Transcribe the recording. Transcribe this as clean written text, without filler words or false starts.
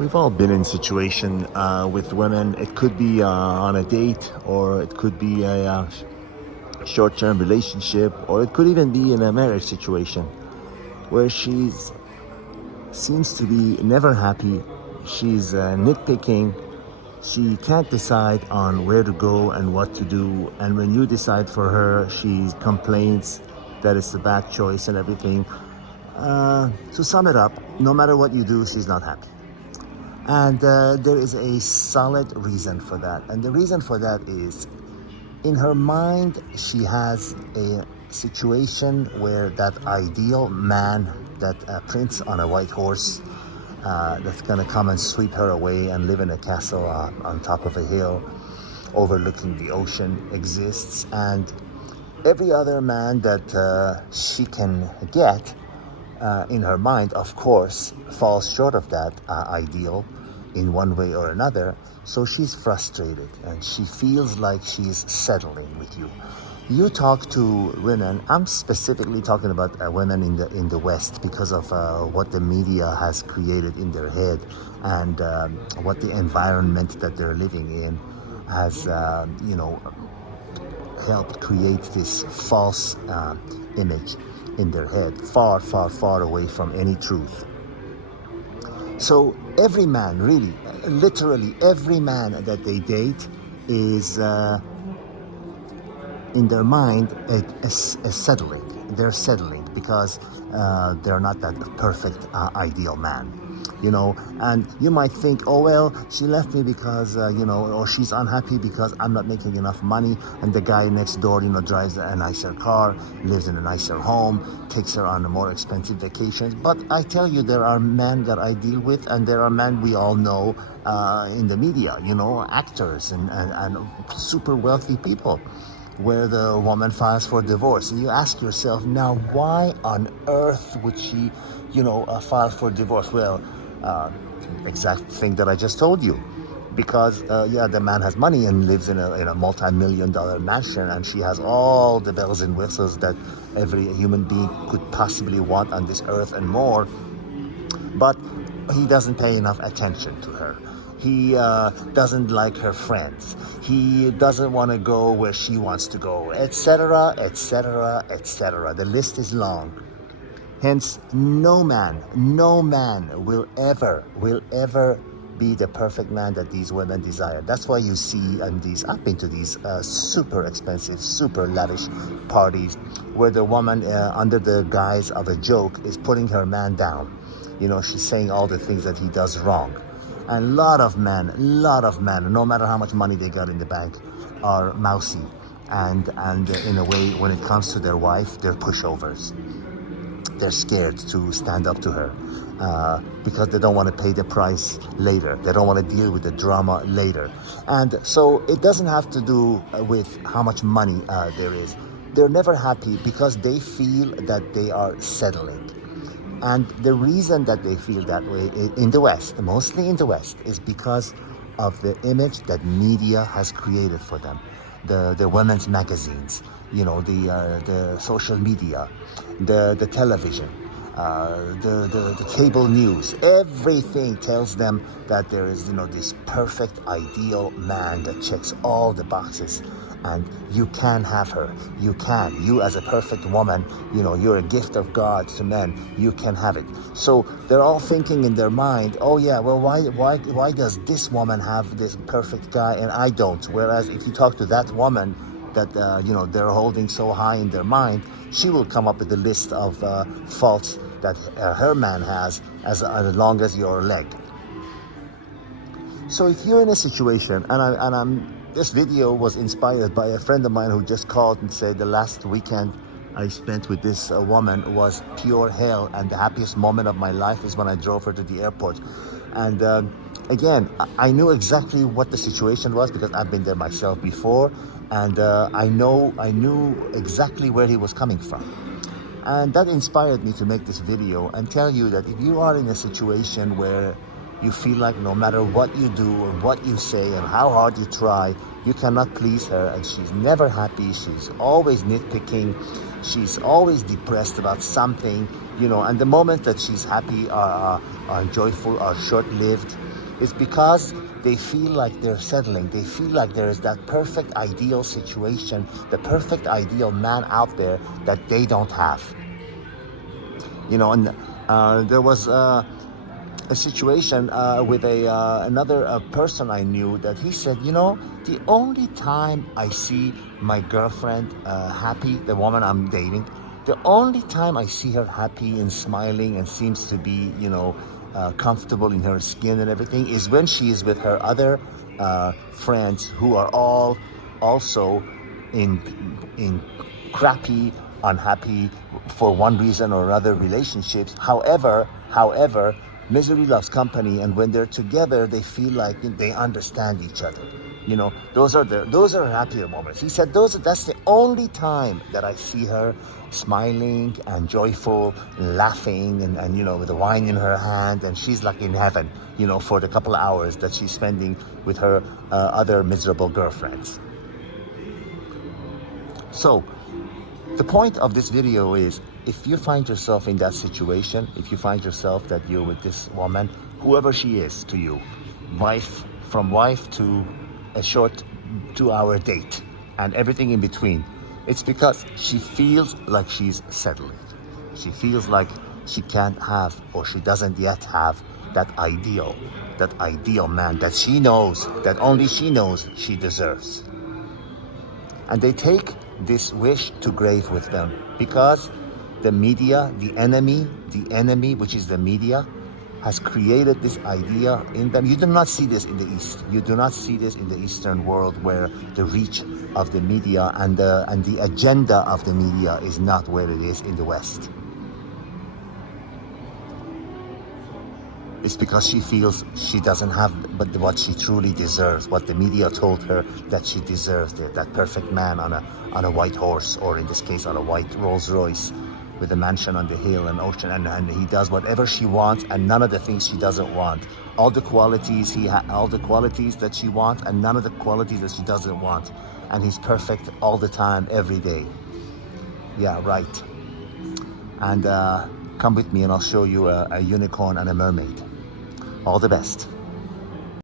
We've all been in situation with women. It could be on a date, or it could be a short-term relationship, or it could even be in a marriage situation where she's seems to be never happy. She's nitpicking. She can't decide on where to go and what to do. And when you decide for her, she complains that it's a bad choice and everything. To sum it up, no matter what you do, she's not happy. And there is a solid reason for that. And the reason for that is, in her mind, she has a situation where that ideal man, that prince on a white horse, that's gonna come and sweep her away and live in a castle on top of a hill overlooking the ocean, exists. And every other man that she can get in her mind, of course, falls short of that ideal in one way or another. So she's frustrated and she feels like she's settling with you. You talk to women. I'm specifically talking about women in the West, because of what the media has created in their head, and what the environment that they're living in has, helped create this false image in their head, far, far, far away from any truth. So every man, really, literally every man that they date is in their mind is settling. They're settling because they're not that perfect ideal man. And you might think, oh well, she left me because or she's unhappy because I'm not making enough money, and the guy next door drives a nicer car, lives in a nicer home, takes her on a more expensive vacations. But I tell you, there are men that I deal with, and there are men we all know in the media, actors and super wealthy people, where the woman files for divorce. And you ask yourself, now, why on earth would she, file for divorce? Well, exact thing that I just told you. Because, the man has money and lives in a multi-million-dollar mansion, and she has all the bells and whistles that every human being could possibly want on this earth and more. But he doesn't pay enough attention to her. He doesn't like her friends. He doesn't want to go where she wants to go, etc., etc., etc. The list is long. Hence, no man will ever be the perfect man that these women desire. That's why you see I've been to these super expensive, super lavish parties where the woman, under the guise of a joke, is putting her man down. She's saying all the things that he does wrong. And a lot of men, no matter how much money they got in the bank, are mousy. And in a way, when it comes to their wife, they're pushovers. They're scared to stand up to her because they don't want to pay the price later. They don't want to deal with the drama later. And so it doesn't have to do with how much money there is. They're never happy because they feel that they are settling. And the reason that they feel that way in the West, mostly in the West, is because of the image that media has created for them. The women's magazines, the social media, the television, the cable news. Everything tells them that there is, this perfect ideal man that checks all the boxes. And you can have her. You as a perfect woman, you're a gift of God to men. You can have it. So they're all thinking in their mind, oh yeah, well, why does this woman have this perfect guy and I don't? Whereas if you talk to that woman that, they're holding so high in their mind, she will come up with a list of faults that her man has as long as your leg. So if you're in a situation, this video was inspired by a friend of mine who just called and said the last weekend I spent with this woman was pure hell, and the happiest moment of my life is when I drove her to the airport. And again, I knew exactly what the situation was because I've been there myself before, and I knew exactly where he was coming from. And that inspired me to make this video and tell you that if you are in a situation where you feel like no matter what you do or what you say and how hard you try, you cannot please her, and she's never happy, she's always nitpicking, she's always depressed about something, and the moment that she's happy or joyful are short-lived. It's because they feel like they're settling. They feel like there is that perfect ideal situation, the perfect ideal man out there that they don't have. You know, and there was a situation with another person I knew that he said, you know, the only time I see my girlfriend happy, the woman I'm dating, the only time I see her happy and smiling and seems to be, you know, comfortable in her skin and everything is when she is with her other friends who are all also in crappy, unhappy for one reason or another relationships. However, misery loves company, and when they're together, they feel like they understand each other. You know, those are happier moments. He said that's the only time that I see her smiling and joyful, laughing, and you know, with a wine in her hand, and she's like in heaven, you know, for the couple of hours that she's spending with her other miserable girlfriends. So the point of this video is, if you find yourself in that situation, if you find yourself that you're with this woman, whoever she is to you, from wife to a short 2-hour date and everything in between, it's because she feels like she's settling. She feels like she can't have, or she doesn't yet have, that ideal man that she knows, that only she knows she deserves. And they take this wish to grave with them because the media, the enemy, which is the media, has created this idea in them. You do not see this in the East. You do not see this in the Eastern world, where the reach of the media and the agenda of the media is not where it is in the West. It's because she feels she doesn't have but what she truly deserves, what the media told her that she deserves, that perfect man on a white horse, or in this case on a white Rolls Royce with a mansion on the hill and ocean, and he does whatever she wants and none of the things she doesn't want. All the qualities all the qualities that she wants and none of the qualities that she doesn't want. And he's perfect all the time, every day. Yeah, right. And come with me and I'll show you a unicorn and a mermaid. All the best.